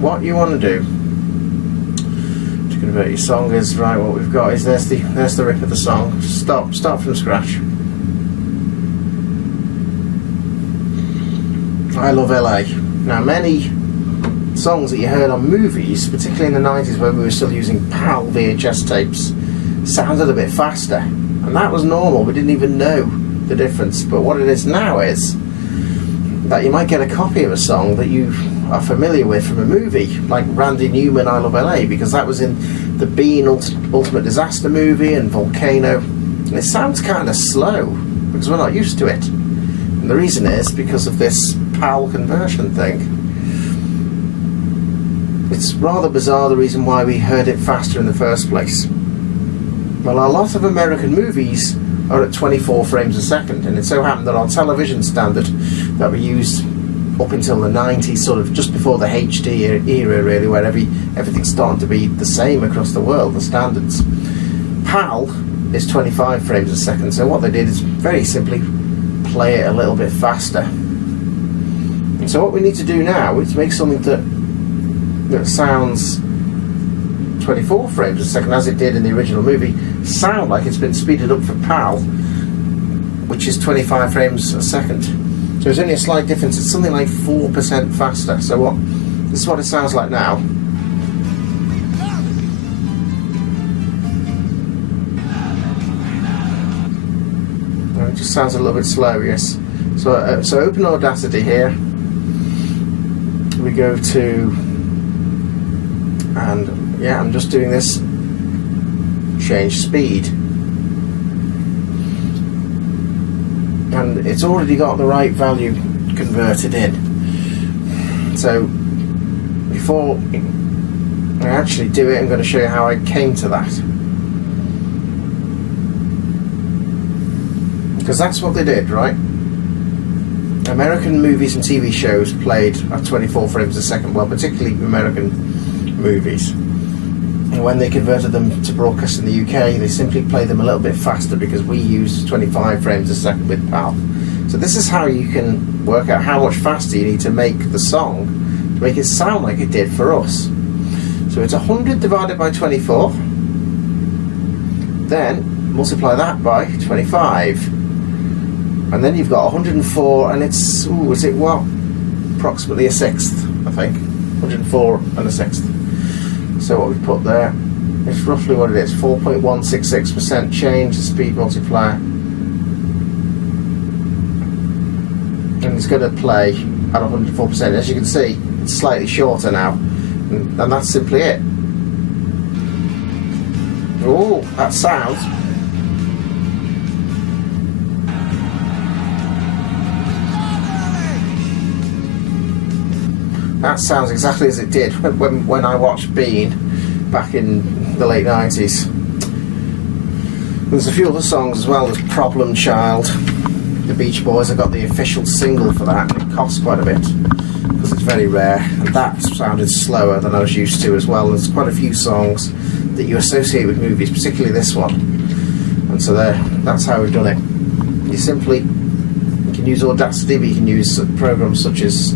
what you want to do to convert your song is, right, what we've got is there's the rip of the song. Start from scratch. I Love LA. Now, many songs that you heard on movies, particularly in the 90s when we were still using PAL VHS tapes, sounded a bit faster, and that was normal. We didn't even know the difference. But what it is now is that you might get a copy of a song that you are familiar with from a movie, like Randy Newman, I Love LA, because that was in the Bean Ultimate Disaster movie and Volcano, and it sounds kind of slow because we're not used to it. And the reason is because of this PAL conversion thing. It's rather bizarre, the reason why we heard it faster in the first place. Well, a lot of American movies are at 24 frames a second, and it so happened that our television standard that we used up until the 90s, sort of just before the HD era really, where everything's starting to be the same across the world, the standards, PAL is 25 frames a second. So what they did is very simply play it a little bit faster. And so what we need to do now is make something that sounds 24 frames a second, as it did in the original movie, sound like it's been speeded up for PAL, which is 25 frames a second. So there's only a slight difference. It's something like 4% faster. So this is what it sounds like now. It just sounds a little bit slow, yes. So open Audacity here. We go to, and yeah, I'm just doing this, change speed, and it's already got the right value converted in. So before I actually do it, I'm going to show you how I came to that, because that's what they did, right? American movies and TV shows played at 24 frames a second, well, particularly American movies. And when they converted them to broadcast in the UK, they simply played them a little bit faster because we used 25 frames a second with PAL. So this is how you can work out how much faster you need to make the song to make it sound like it did for us. So it's 100 divided by 24, then multiply that by 25, and then you've got 104, and it's, is it what? Approximately a sixth, I think. 104 and a sixth. So what we put there is roughly what it is, 4.166% change the speed multiplier. And it's going to play at 104%. As you can see, it's slightly shorter now. And that's simply it. Oh, that sounds. That sounds exactly as it did when I watched Bean back in the late 90s. There's a few other songs as well. There's Problem Child. The Beach Boys, I got the official single for that, and it costs quite a bit because it's very rare, and that sounded slower than I was used to as well. There's quite a few songs that you associate with movies, particularly this one, and so that's how we've done it. You can use Audacity, but you can use programs such as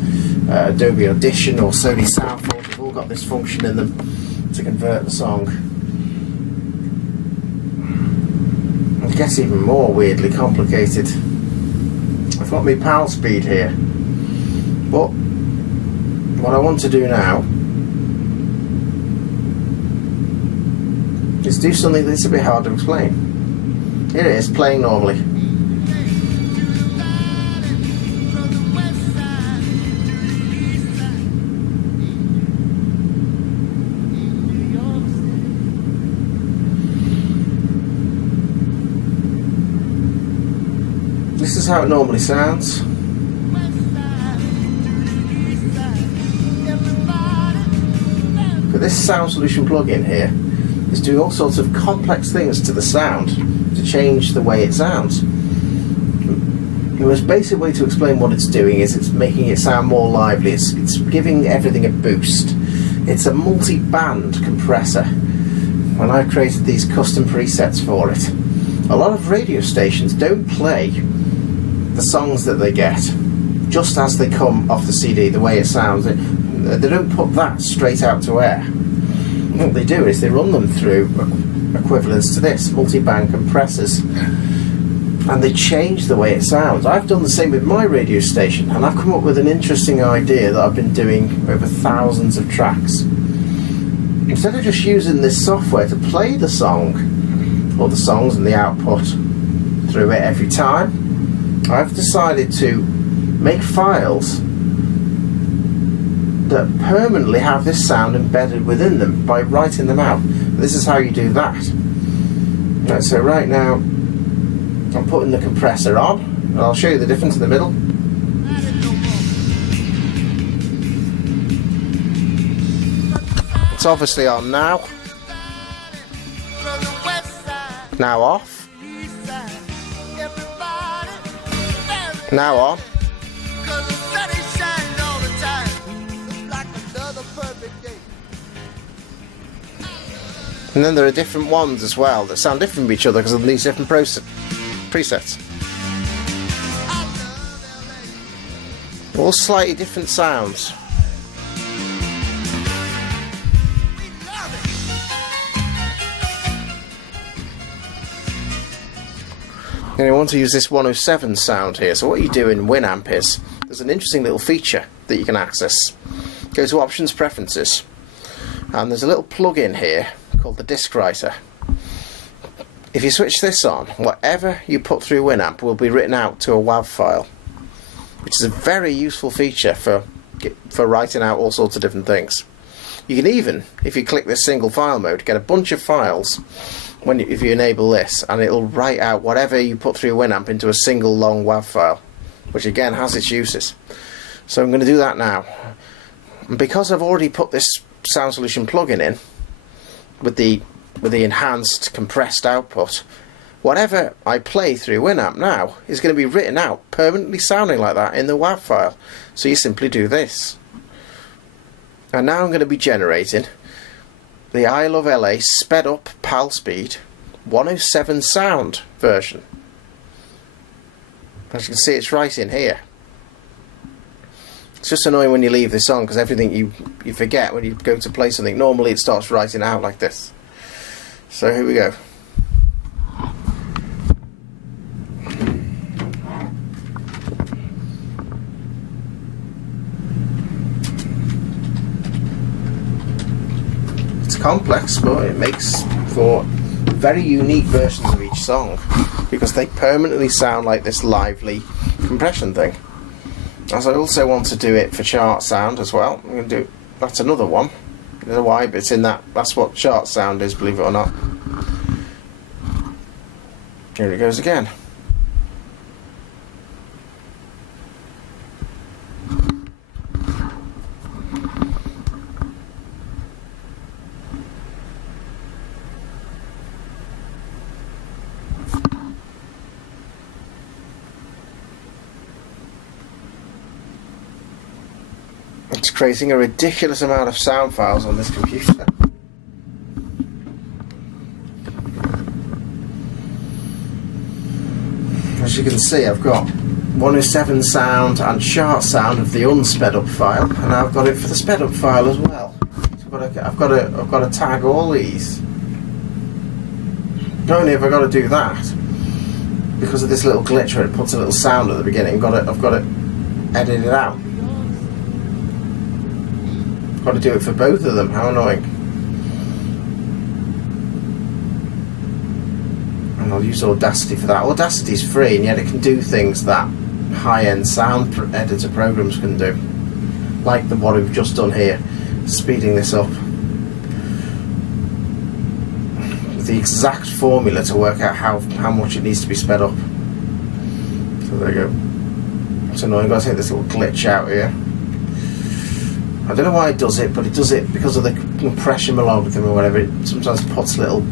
Adobe Audition or Sony Soundforge. They've all got this function in them to convert the song. It gets even more weirdly complicated. I've got my PALspeed here, but what I want to do now is do something that's a bit hard to explain. Here it is, playing normally. This is how it normally sounds. But this Sound Solution plugin here is doing all sorts of complex things to the sound to change the way it sounds. The most basic way to explain what it's doing is it's making it sound more lively. It's giving everything a boost. It's a multi-band compressor. When I created these custom presets for it, a lot of radio stations don't play the songs that they get just as they come off the CD, the way it sounds. they don't put that straight out to air. What they do is they run them through equivalents to this, multi-band compressors, and they change the way it sounds. I've done the same with my radio station, and I've come up with an interesting idea that I've been doing over thousands of tracks. Instead of just using this software to play the song, or the songs and the output through it every time, I've decided to make files that permanently have this sound embedded within them by writing them out. This is how you do that. Right, so right now I'm putting the compressor on, and I'll show you the difference in the middle. It's obviously on now. Now off. Now on. And then there are different ones as well that sound different from each other because of these different presets. All slightly different sounds. And you want to use this 107 sound here. So what you do in Winamp is, there's an interesting little feature that you can access. Go to Options, Preferences, and there's a little plug-in here called the Disc Writer. If you switch this on, whatever you put through Winamp will be written out to a WAV file, which is a very useful feature for writing out all sorts of different things. You can even, if you click this single file mode, get a bunch of files if you enable this, and it'll write out whatever you put through Winamp into a single long WAV file, which again has its uses. So I'm going to do that now. And because I've already put this Sound Solution plugin in with the enhanced compressed output, whatever I play through Winamp now is going to be written out permanently sounding like that in the WAV file. So you simply do this. And now I'm going to be generating the I Love LA sped up PALspeed 107 sound version. As you can see, it's right in here. It's just annoying when you leave this on because everything you forget when you go to play something. Normally it starts writing out like this. So here we go. It's complex, but it makes for very unique versions of each song because they permanently sound like this lively compression thing. As I also want to do it for chart sound as well. I'm going to do, that's another one. I don't know why, but it's in that. That's what chart sound is, believe it or not. Here it goes again. It's creating a ridiculous amount of sound files on this computer. As you can see, I've got 107 sound and chart sound of the unsped up file, and I've got it for the sped up file as well. So I've got to tag all these. Not only have I got to do that, because of this little glitch where it puts a little sound at the beginning, I've got to edit it out. Got to do it for both of them. How annoying. And I'll use Audacity for that. Audacity's free, and yet it can do things that high-end sound editor programs can do, like the one we've just done here, speeding this up with the exact formula to work out how much it needs to be sped up. So there you go. It's annoying. I've got to take this little glitch out here. I don't know why it does it, but it does it because of the compression algorithm or whatever. It sometimes puts little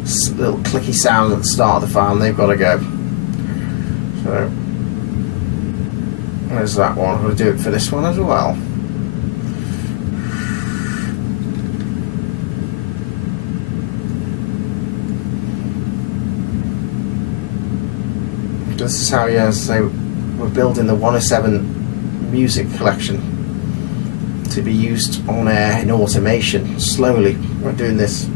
clicky sounds at the start of the file, and they've got to go. So there's that one. I'm going to do it for this one as well. This is how, yeah, as I say, we're building the 107 music collection. to be used on air in automation slowly. We're doing this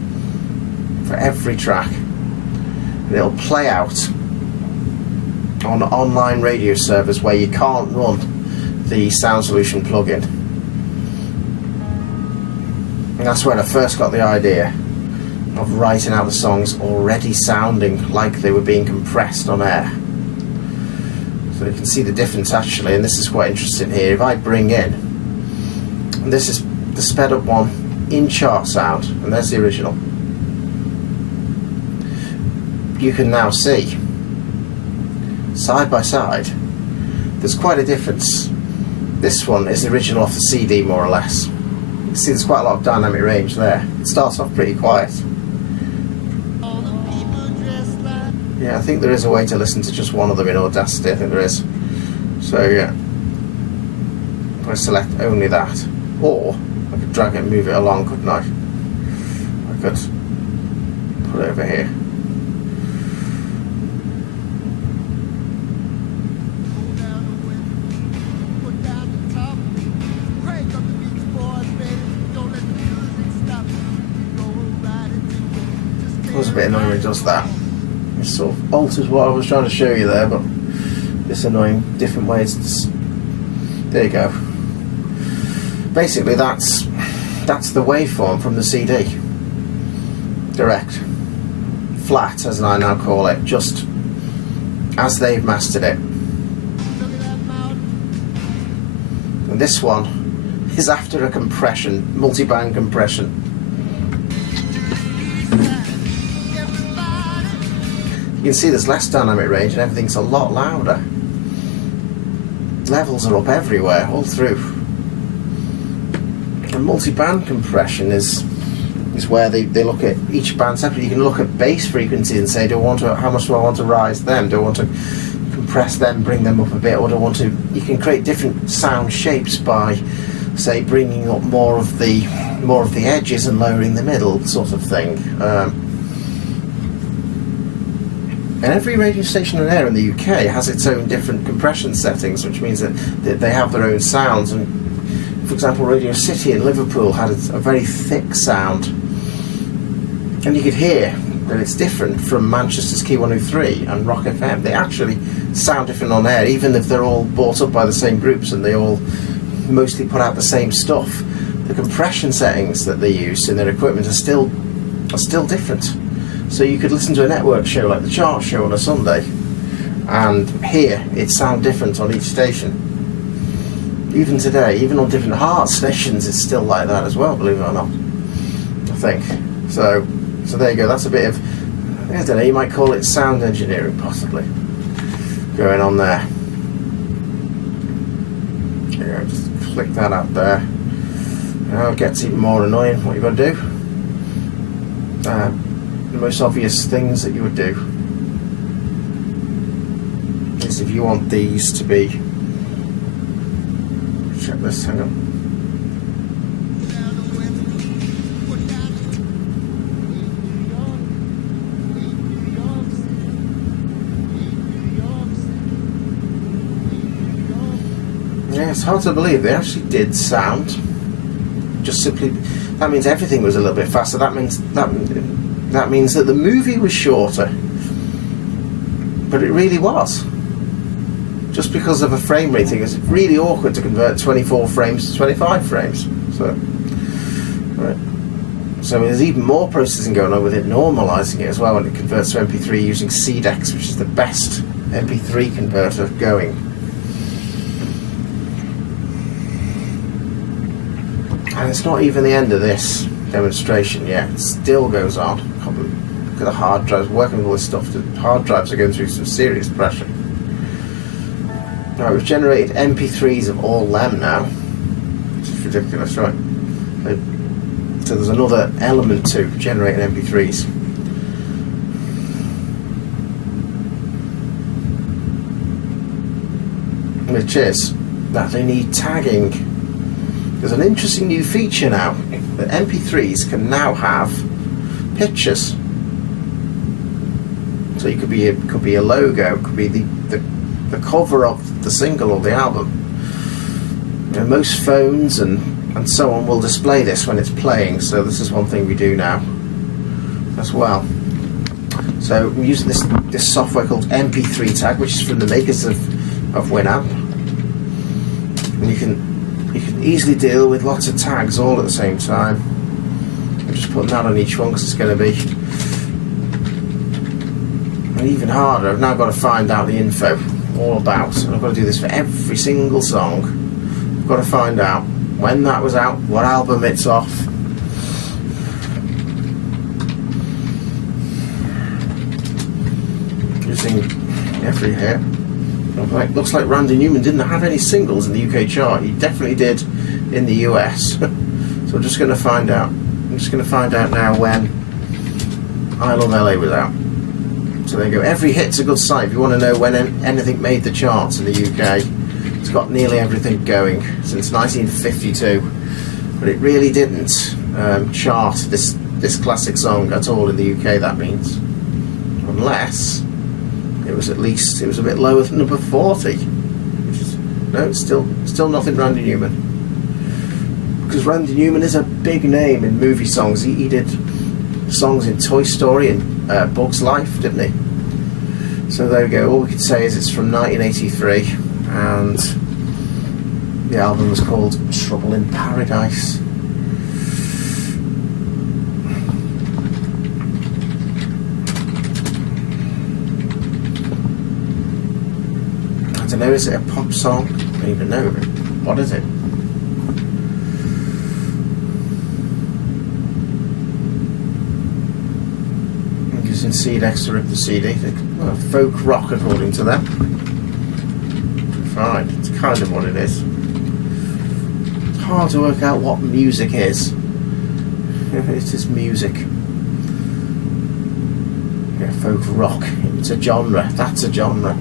for every track, and it'll play out on online radio servers where you can't run the Sound Solution plugin. And that's where I first got the idea of writing out the songs already sounding like they were being compressed on air. So you can see the difference actually, and this is quite interesting here. If I bring in, and this is the sped up one in chart sound, and there's the original, you can now see side by side there's quite a difference. This one is the original off the CD more or less. You can see there's quite a lot of dynamic range there. It starts off pretty quiet. Yeah, I think there is a way to listen to just one of them in Audacity, I think there is. So yeah, if I select only that, or I could drag it and move it along, couldn't I? I could put it over here. It was a bit annoying when it does that. It sort of alters what I was trying to show you there, but it's annoying. Different ways. There you go. Basically, that's the waveform from the CD. Direct, flat, as I now call it, just as they've mastered it. And this one is after a compression, multi-band compression. You can see there's less dynamic range and everything's a lot louder. Levels are up everywhere, all through. And multi-band compression is where they look at each band separately. You can look at bass frequency and say, how much do I want to rise them? Do I want to compress them, bring them up a bit, or do I want to... You can create different sound shapes by, say, bringing up more of the edges and lowering the middle, sort of thing. And every radio station on air in the UK has its own different compression settings, which means that they have their own sounds. And for example, Radio City in Liverpool had a very thick sound, and you could hear that it's different from Manchester's Key 103 and Rock FM. They actually sound different on air, even if they're all bought up by the same groups and they all mostly put out the same stuff. The compression settings that they use in their equipment are still different. So you could listen to a network show like the Chart Show on a Sunday and hear it sound different on each station. Even today, even on different heart stations, it's still like that as well, believe it or not, I think. So there you go, that's a bit of, I don't know, you might call it sound engineering possibly, going on there. There you go, just flick that up there. Now it gets even more annoying. What you've got to do, the most obvious things that you would do is, if you want these to be, check this, hang on. Yeah, it's hard to believe they actually did sound. Just simply, that means everything was a little bit faster. That means that the movie was shorter, but it really was. Just because of a frame rate thing, it's really awkward to convert 24 frames to 25 frames. So there's even more processing going on with it, normalising it as well when it converts to MP3 using CDEX, which is the best MP3 converter going. And it's not even the end of this demonstration yet. It still goes on. Look at the hard drives, working with all this stuff. The hard drives are going through some serious pressure. Right, we've generated MP3s of all them now, which is ridiculous, right? So there's another element to generating MP3s. Which is that they need tagging. There's an interesting new feature now that MP3s can now have pictures. So it could be a logo, it could be the cover of the single or the album. You know, most phones and and so on will display this when it's playing. So this is one thing we do now as well. So I'm using this software called MP3 Tag, which is from the makers of Winamp, and you can easily deal with lots of tags all at the same time. I'm just putting that on each one because it's going to be and even harder. I've now got to find out the info all about, and I've got to do this for every single song. I've got to find out when that was out, what album it's off. Using every hit. Looks like Randy Newman didn't have any singles in the UK chart. He definitely did in the US. So I'm just going to find out. I'm just going to find out now when I Love LA was out. So there you go. Every hit's a good sign. If you want to know when anything made the charts in the UK, it's got nearly everything going since 1952. But it really didn't chart this classic song at all in the UK. That means, unless it was a bit lower than number 40. Which is, no, it's still nothing Randy Newman. Because Randy Newman is a big name in movie songs. He did songs in Toy Story and Bug's Life, didn't he? So there we go. All we could say is it's from 1983, and the album was called Trouble in Paradise. I don't know, is it a pop song? I don't even know. What is it? I'm using C-Dex to rip the CD. Well, folk rock, according to them. Fine, it's kind of what it is. It's hard to work out what music is. It is music. Yeah, folk rock. It's a genre. That's a genre.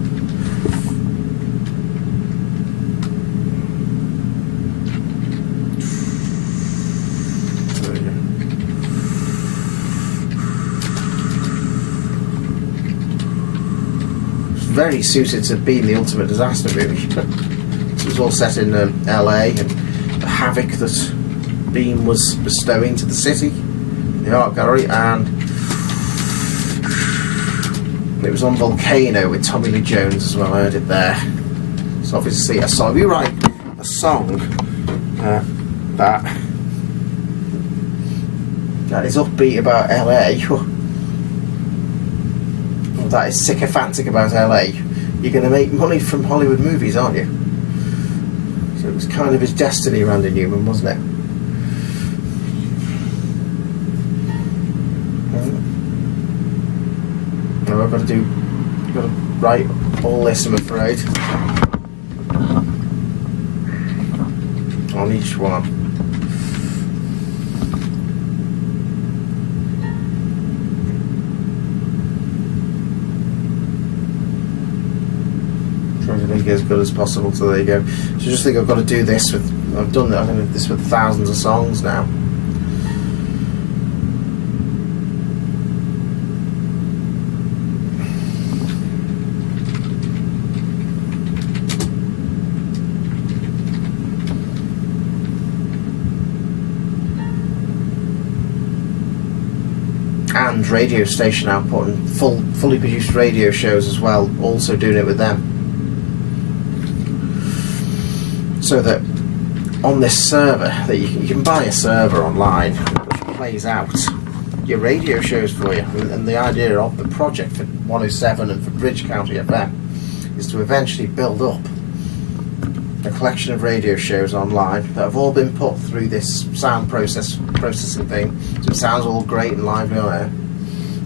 Very suited to being the ultimate disaster movie. It was all set in LA, and the havoc that Beam was bestowing to the city, the art gallery, and it was on Volcano with Tommy Lee Jones as well. I heard it there. So obviously a song. We write a song that is upbeat about LA. That is sycophantic about LA, you're going to make money from Hollywood movies, aren't you? So it was kind of his destiny, Randy Newman, wasn't it? Now I've got to write all this, I'm afraid, on each one. To make it as good as possible. So there you go. So I just think I've got to do this with. I've done this with thousands of songs now. And radio station output and fully produced radio shows as well. Also doing it with them. So that on this server, that you can buy a server online which plays out your radio shows for you. And the idea of the project for 107 and for Bridge County FM is to eventually build up a collection of radio shows online that have all been put through this sound processing thing, so it sounds all great and lively on air,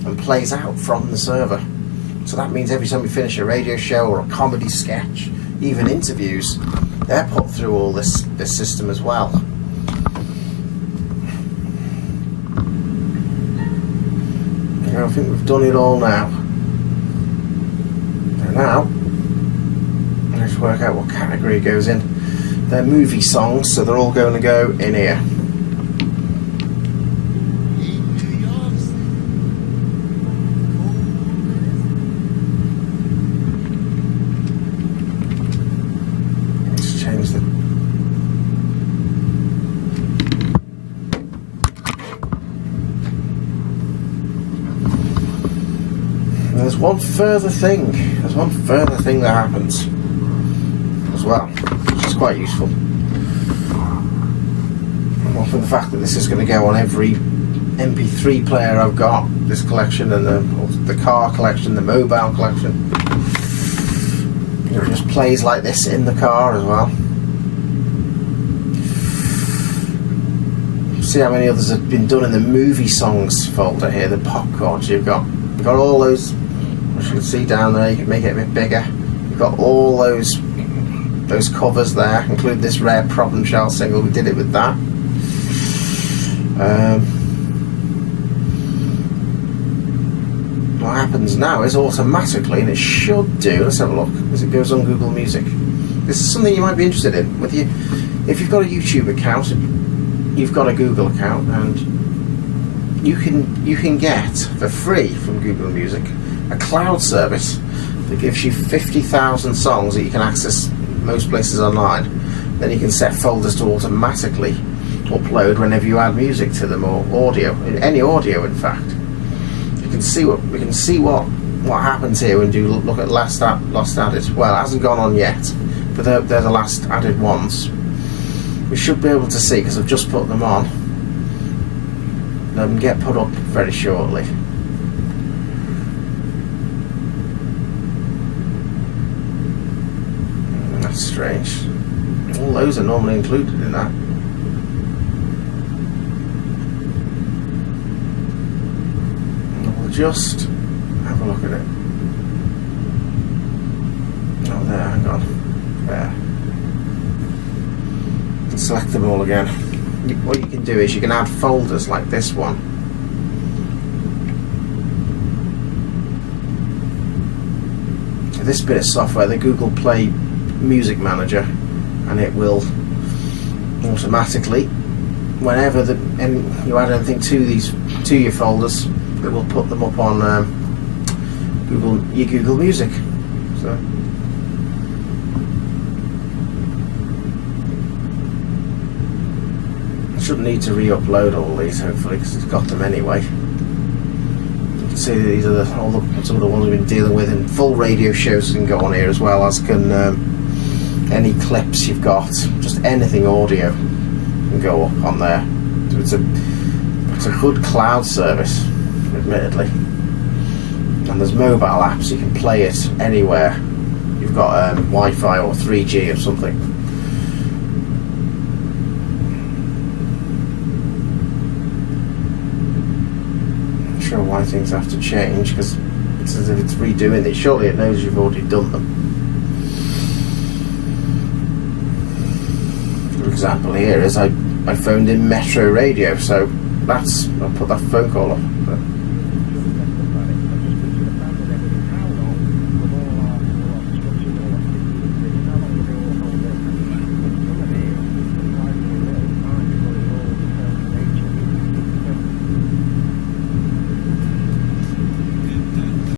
and plays out from the server. So that means every time we finish a radio show or a comedy sketch, even interviews, they're put through all this system as well. I think we've done it all now. And now, let's work out what category it goes in. They're movie songs, so they're all going to go in here. there's one further thing. There's one further thing that happens as well, which is quite useful. Well, from the fact that this is going to go on every MP3 player I've got, this collection, and the car collection, the mobile collection. It just plays like this in the car as well. See how many others have been done in the movie songs folder here, the pop chords. You've got all those, which you can see down there. You can make it a bit bigger. You've got all those covers there, include this Rare Problem Child single. We did it with that. What happens now is automatically, and it should do, let's have a look, as it goes on Google Music. This is something you might be interested in. If you've got a YouTube account, you've got a Google account, and you can get for free from Google Music a cloud service that gives you 50,000 songs that you can access most places online. Then you can set folders to automatically upload whenever you add music to them, or audio, any audio in fact. We can see what happens here when you look at last added. Well, it hasn't gone on yet, but they're the last added ones. We should be able to see, because I've just put them on. They'll get put up very shortly. That's strange. All those are normally included in that. Just have a look at it. Oh, there, hang on. There. And select them all again. What you can do is you can add folders like this one. This bit of software, the Google Play Music Manager, and it will automatically, whenever you add anything to your folders, it will put them up on your Google Music. So I shouldn't need to re-upload all these, hopefully, because it's got them anyway. You can see that these are some of the ones we've been dealing with, and full radio shows can go on here, as well as can any clips you've got, just anything audio can go up on there. So it's a good cloud service, admittedly. And there's mobile apps, you can play it anywhere. You've got Wi-Fi or 3G or something. Not sure why things have to change, because it's as if it's redoing it. Surely it knows you've already done them. For example, here is I phoned in Metro Radio, so I'll put that phone call up.